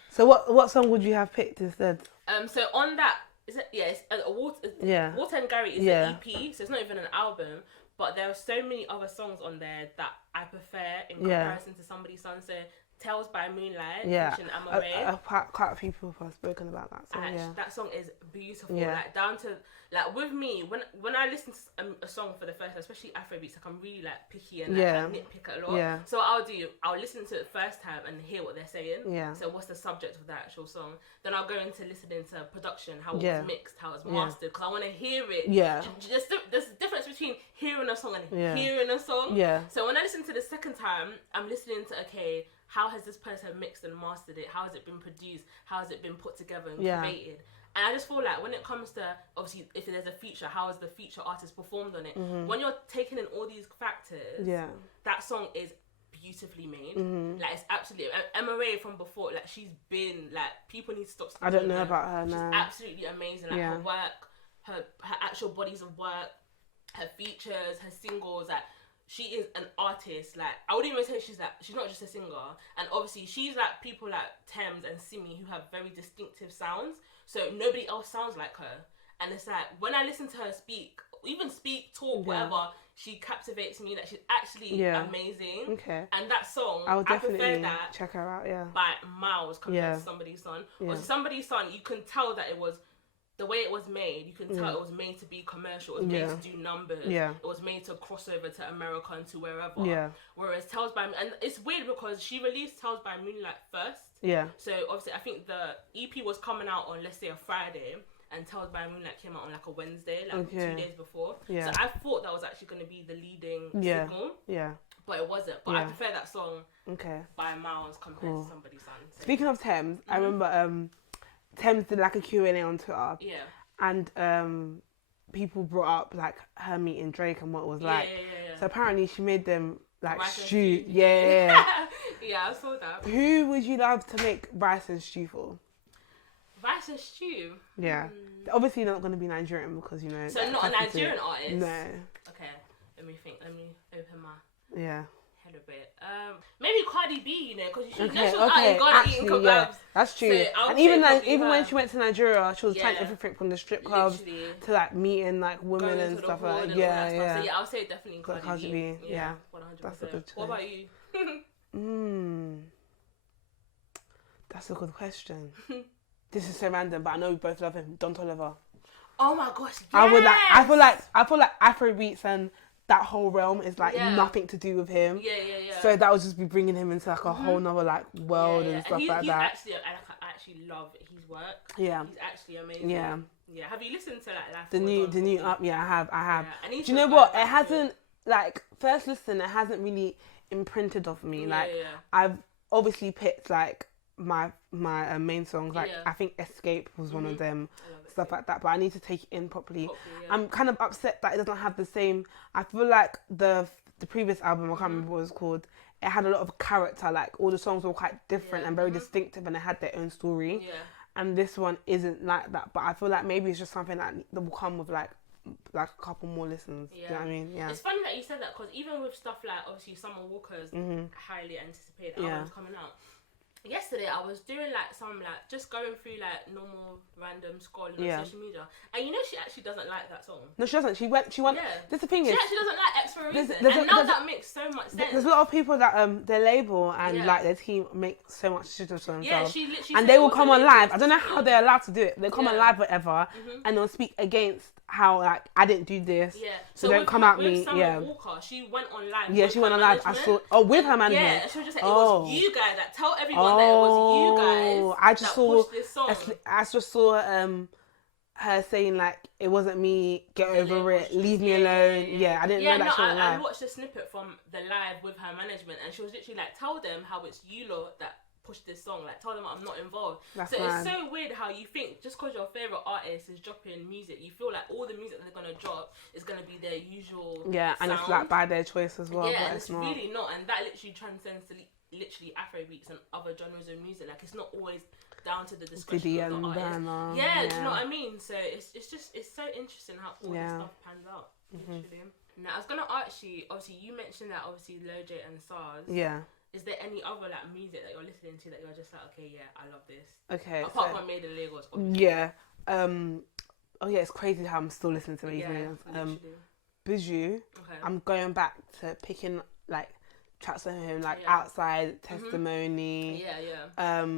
So what song would you have picked instead? so on that is it it's Water Yeah. Water and Gary is Yeah. an EP, so it's not even an album. But there are so many other songs on there that I prefer in comparison to somebody's son. So Tales by Moonlight, Yeah. featuring Amapiano. Quite a few people have spoken about that song. Yeah. That song is beautiful. Yeah. Like down to like with me when I listen to a song for the first time, especially Afrobeats, like I'm really like picky and like, Yeah. I nitpick a lot. Yeah. So what I'll listen to it first time and hear what they're saying. Yeah. So what's the subject of the actual song? Then I'll go into listening to production, how it Yeah. was mixed, how it's Yeah. mastered, because I want to hear it. Yeah. There's a difference between hearing a song and Yeah. hearing a song. Yeah. So when I listen to the second time, I'm listening to how has this person mixed and mastered it? How has it been produced? How has it been put together and Yeah. created? And I just feel like when it comes to, obviously, if there's a feature, how has the feature artist performed on it? When you're taking in all these factors, Yeah. that song is beautifully made. Mm-hmm. Like, it's absolutely... Emma Ray from before, like, she's been, like, people need to stop I don't sleeping know on about her She's now. absolutely amazing. Like, Yeah. her work, her actual bodies of work, her features, her singles, like, she is an artist. Like, I wouldn't even say she's not just a singer. And obviously, she's like people like Thames and Simi who have very distinctive sounds. So nobody else sounds like her. And it's like, when I listen to her speak, talk, whatever, she captivates me. That she's actually amazing. Okay. And that song, I would definitely prefer that check her out. Yeah. by miles compared to Somebody's Son. Or Somebody's Son, you can tell that it was the way it was made. You can tell it was made to be commercial. It was made to do numbers. Yeah. It was made to cross over to America and to wherever. Yeah. Whereas Tales by and it's weird because she released Tales by Moonlight first. Yeah. So obviously, I think the EP was coming out on, let's say, a Friday. And Tales by Moonlight came out on like a Wednesday, 2 days before. Yeah. So I thought that was actually going to be the leading single. Yeah. But it wasn't. But I prefer that song by miles compared to Somebody's Son. So. Speaking of Thames, I remember Thames did like a Q&A on Twitter. Yeah. And people brought up like her meeting Drake and what it was like. Yeah. So apparently she made them like stew. Yeah. Yeah, I saw that. Who would you love to make rice and stew for? Rice and stew? Yeah. Obviously not going to be Nigerian because, you know. So not a Nigerian artist? No. Okay, let me think. Let me open my head a bit. Maybe Cardi B, you know, because she was out in Ghana eating kebabs. Yeah, that's true. So and even when she went to Nigeria, she was trying everything from the strip clubs to like meeting like women and stuff like that. Yeah. So yeah, I'll say definitely Cardi B. Yeah. 100%. That's a good choice. What about you? That's a good question. This is so random, but I know we both love him. Don Toliver. Oh my gosh, yes! I feel like Afrobeats and that whole realm is like nothing to do with him. Yeah. So that would just be bringing him into like a whole nother like world and stuff like that. I actually love his work. Yeah. He's actually amazing. Yeah. Yeah. Have you listened to like the new up? Yeah, I have. Yeah. Do you know what? It hasn't like first listen. It hasn't really imprinted off me. I've obviously picked like my main songs, like I think Escape was one of them, stuff like that, but I need to take it in properly. I'm kind of upset that it doesn't have the same. I feel like the previous album, I can't remember what it was called, it had a lot of character, like all the songs were quite different and very distinctive and they had their own story, and this one isn't like that, but I feel like maybe it's just something that will come with like a couple more listens. Do you know what I mean? Yeah. It's funny that you said that because even with stuff like obviously Summer Walker's highly anticipated album's coming out. Yesterday I was doing like some like just going through like normal random scrolling on social media, and you know she actually doesn't like that song. No, she doesn't. She went. Yeah. This the thing is. She actually doesn't like X for a reason, and now that makes so much sense. There's a lot of people that their label and like their team make so much shit of themselves. Yeah, she literally. And they will come on live. I don't know how they're allowed to do it. They come on live, whatever, and they'll speak against how like I didn't do this. Yeah. So don't come at me. Summer Walker, she went on live. Yeah, she went on live. I saw. Oh, with her management. Yeah, she was just like, it was you guys that tell everyone that it was you guys. I just saw. This song. I just saw her saying like it wasn't me. Get over it. Leave me alone. Yeah, I didn't know that she went live. I watched a snippet from the live with her management, and she was literally like, "Tell them how it's you lot that push this song, like tell them I'm not involved." It's so weird how you think just because your favourite artist is dropping music, you feel like all the music that they're going to drop is going to be their usual sound. And it's like by their choice as well, but and it's not. Really not, and that literally transcends to literally Afrobeats and other genres of music. Like it's not always down to the discretion of the artist. Yeah, do you know what I mean? So it's so interesting how all this stuff pans out. Literally. Now I was going to ask you, obviously you mentioned that obviously Lojay and SARS. Yeah. Is there any other like music that you're listening to that you're just like, okay, yeah, I love this? Okay. Apart from Made in Lagos, obviously. Yeah. Oh yeah, it's crazy how I'm still listening to Made in Lagos. Buju. Okay. I'm going back to picking like tracks from him, like Outside, Testimony.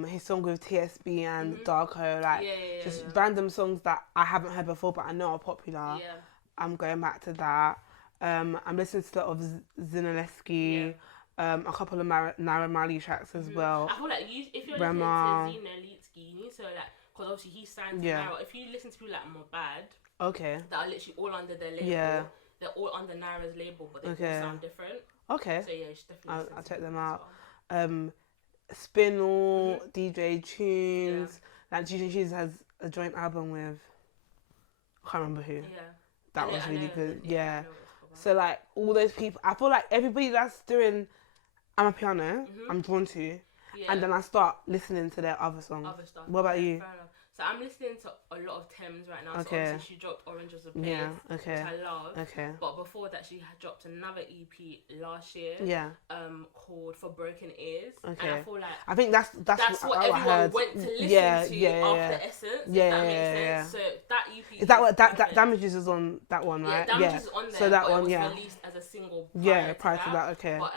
His song with TSB and Darko, like just random songs that I haven't heard before, but I know are popular. Yeah. I'm going back to that. I'm listening to a lot of Zinaleski. A couple of Naira Marley tracks as well. I feel like if you're listening to Zinaleski, you need to like, because obviously he signed to Naira. If you listen to people like Mobad, that are literally all under their label, they're all under Naira's label, but they all sound different. Okay. So yeah, you should definitely I'll check them out. Spinall, DJ Tunes. Like DJ Tunes has a joint album with, I can't remember who. Yeah. That was really good. Yeah. So like all those people, I feel like everybody that's doing Amapiano, I'm drawn to, and then I start listening to their other songs. What about you? So I'm listening to a lot of Thames right now. Okay. So obviously she dropped Orange Was the Place, which I love. Okay. But before that, she had dropped another EP last year. Yeah. Called For Broken Ears. Okay. And I feel like I think that's what I everyone heard. went to listen to after Essence. Yeah, if that makes sense. So that EP is that what that Damages is on that one, right? Yeah, Damages is on there. So that but one, it was released as a single. Prior to that. Okay. But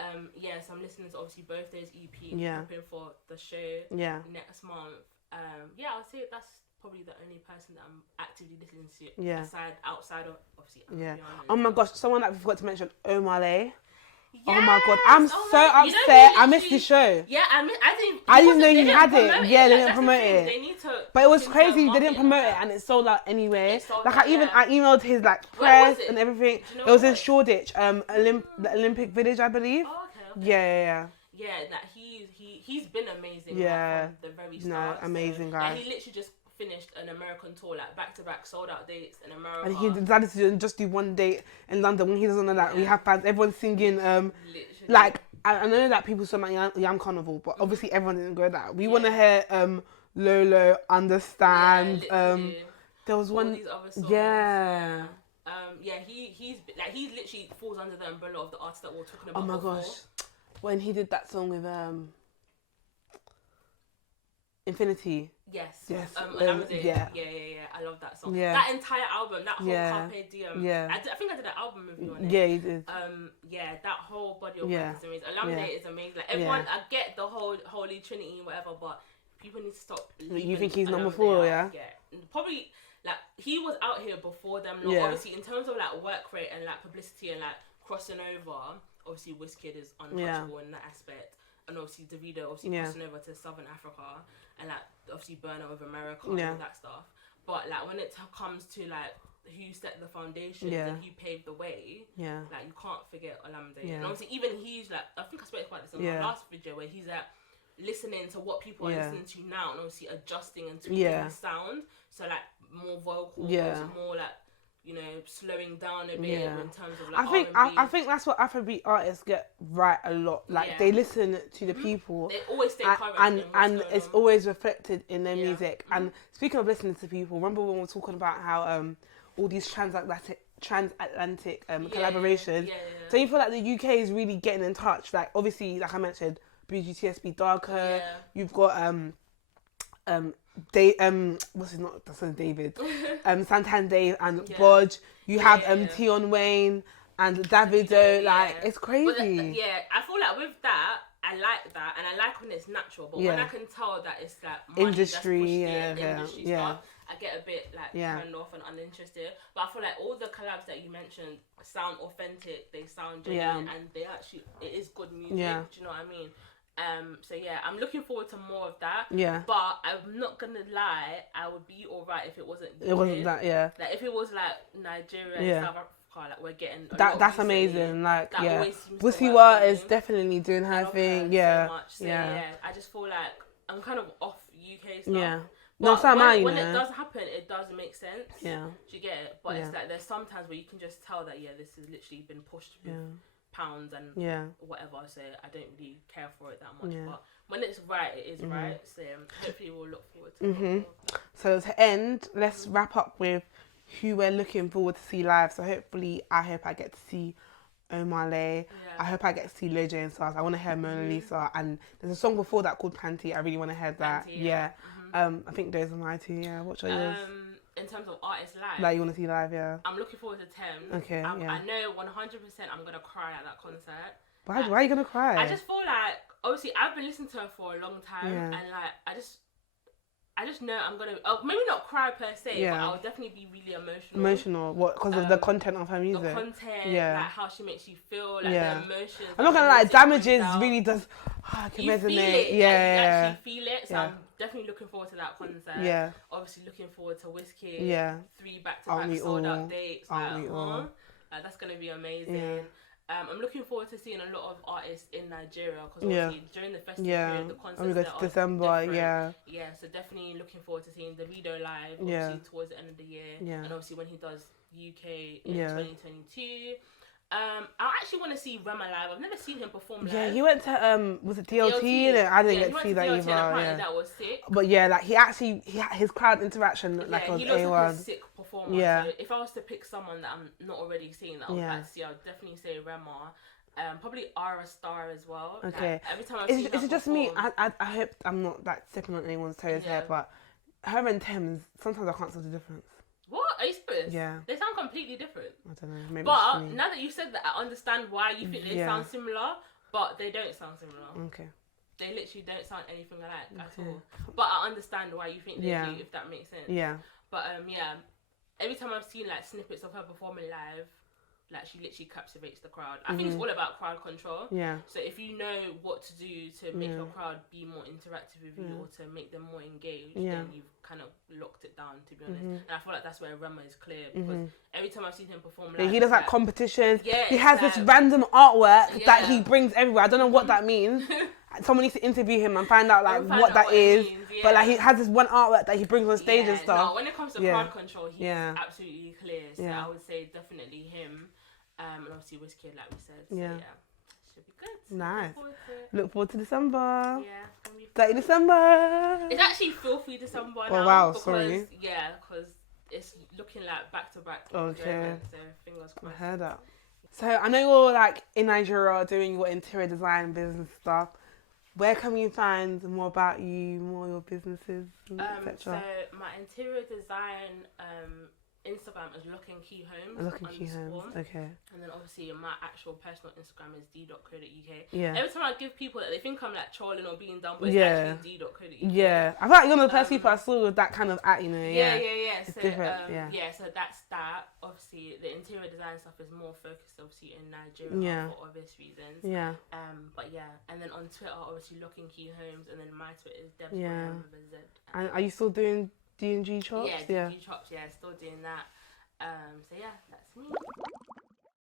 so I'm listening to obviously both those EPs. Prepping for the show. Next month. I'll say that's probably the only person that I'm actively listening to. Outside of obviously. Amapiano. Oh my gosh, someone that we forgot to mention, Omale. Yes! Oh my god, I'm so upset. I missed the show. Yeah, I didn't know you had it. Yeah, they didn't promote it. it. They need to. But it was crazy. They didn't promote it, and it sold out anyway. I emailed his press and everything. It was in Shoreditch, the Olympic Village, I believe. Oh, okay. Yeah. Yeah, that he's been amazing. Yeah. From the very start. Amazing guy. He literally just finished an American tour, back-to-back sold out dates in America. And he decided to just do one date in London when he doesn't know that we have fans. Everyone's singing. I know that people saw my Yam Carnival, but obviously everyone didn't go that. We want to hear Lolo, Understand. There was one. These other songs. He literally falls under the umbrella of the artists that we were talking about. Oh my before. gosh, when he did that song with Infinity. Yes. Yeah. I love that song. Yeah. That entire album, that whole Carpe Diem. Yeah. I think I did an album review on it. Yeah, you did. That whole body of work is amazing. Alameda is amazing. Like everyone, I get the whole Holy Trinity, whatever, but people need to stop. You think he's number 4? Yeah. Probably. Like he was out here before them. Obviously, in terms of work rate and publicity and crossing over, obviously Wizkid is untouchable in that aspect. And obviously Davido crossing over to Southern Africa, and obviously Burna with America and all that stuff. But when it comes to who set the foundation and who paved the way, you can't forget Olamide. And obviously even he's I think I spoke about this in my last video where he's listening to what people are listening to now and obviously adjusting and tweaking the sound. So more vocals, more slowing down a bit in terms of R&B. I think that's what Afrobeat artists get right a lot. They listen to the people. They always stay current, and it's always reflected in their music. And speaking of listening to people, remember when we were talking about how all these transatlantic collaborations? So you feel like the UK is really getting in touch. Obviously, like I mentioned, BGTSB Darker. You've got that's David. Santan Dave and Bodge. You have Tion Wayne and Davido. It's crazy. But I feel with that, I like that, and I like when it's natural. But when I can tell that it's money industry, industry stuff, I get a bit turned off and uninterested. But I feel all the collabs that you mentioned sound authentic. They sound genuine, and they actually it is good music. Yeah. Do you know what I mean? I'm looking forward to more of that. Yeah. But I'm not gonna lie, I would be alright if it wasn't. It wasn't that, yeah. If it was Nigeria and South Africa, we're getting that's amazing. Busiwa is definitely doing her thing. So much. So, I just feel I'm kind of off UK stuff. Yeah. But when it does happen, it does make sense. Yeah. Do you get it? But it's there's sometimes where you can just tell that this has literally been pushed with pounds and whatever. So I don't really care for it that much. But when it's right, it is right. So hopefully we'll look forward to it. So to end, let's wrap up with who we're looking forward to see live. So hopefully, I hope I get to see Omale. I hope I get to see Lil J and Stars. I want to hear Mona Lisa. And there's a song before that called Panty. I really want to hear that. Panty, I think those are my two. Yeah. What's yours? In terms of artists live, you want to see live? Yeah. I'm looking forward to Thames. Okay. I know 100% I'm gonna cry at that concert. Why are you gonna cry? I just feel obviously I've been listening to her for a long time, and I just know I'm gonna maybe not cry per se, but I'll definitely be really emotional. Emotional? What? Because of the content of her music? The content, how she makes you feel, the emotions. I'm not gonna lie, Damages really does. I can resonate. Feel it. You actually feel it. So I'm definitely looking forward to that concert. Yeah. Obviously looking forward to Wizkid. Yeah. 3 back-to-back sold out dates. That's gonna be amazing. Yeah. I'm looking forward to seeing a lot of artists in Nigeria because obviously during the festive period, the concerts we go to December, so definitely looking forward to seeing Davido live obviously towards the end of the year, and obviously when he does UK in 2022. I actually want to see Rema live. I've never seen him perform live. Yeah, he went to was it DLT? I didn't get to see that either. Yeah, that was sick. But yeah, like his crowd interaction like was he looks A1. like a sick performer. Yeah. So if I was to pick someone that I'm not already seeing that I would like to see, I would definitely say Rema. Probably Ara Star as well. Okay. Like, every time I've seen is it just me? perform, I hope I'm not like stepping on anyone's toes here, but her and Thames, sometimes I can't tell the difference. What? Are you serious? Yeah. They sound completely different. I don't know. Maybe but now that you said that, I understand why you think they sound similar, but they don't sound similar. Okay. They literally don't sound anything alike at all. But I understand why you think they do, if that makes sense. Yeah. But every time I've seen like snippets of her performing live, like she literally captivates the crowd. I think it's all about crowd control. Yeah. So if you know what to do to make your crowd be more interactive with you or to make them more engaged, then you've kind of locked it down, to be honest. And I feel like that's where Rema is clear, because every time I've seen him perform live, he does like competitions. Yeah, he has this random artwork that he brings everywhere. I don't know what that means. Someone needs to interview him and find out what that is. But like he has this one artwork that he brings on stage and stuff. No, when it comes to crowd control, he's absolutely clear. So I would say definitely him. And obviously Wizkid, like we said. So should be good. Nice. Look forward to December. Yeah. 30 December. It's actually filthy December now. Oh wow, because, sorry. Yeah, because it's looking like back-to-back. Okay. So fingers crossed. I heard that. So I know you're like in Nigeria doing your interior design business stuff. Where can we find more about you, more your businesses, etc.? So my interior design Instagram is Lock and Key Homes. Lock and Key Homes, okay. And then obviously my actual personal Instagram is d.co.uk. Yeah. Every time I give people that, they think I'm like trolling or being dumb, but it's actually d.co.uk. Yeah. I feel like you're one of the first people I saw with that kind of at, you know. Yeah. It's so, different. So that's that. Obviously, the interior design stuff is more focused, obviously, in Nigeria for obvious reasons. Yeah. But and then on Twitter, obviously, Lock and Key Homes, and then my Twitter is Debsz Graham with a Z. And are you still doing D&G chops? Yeah, D&G chops. Yeah, still doing that. So that's me.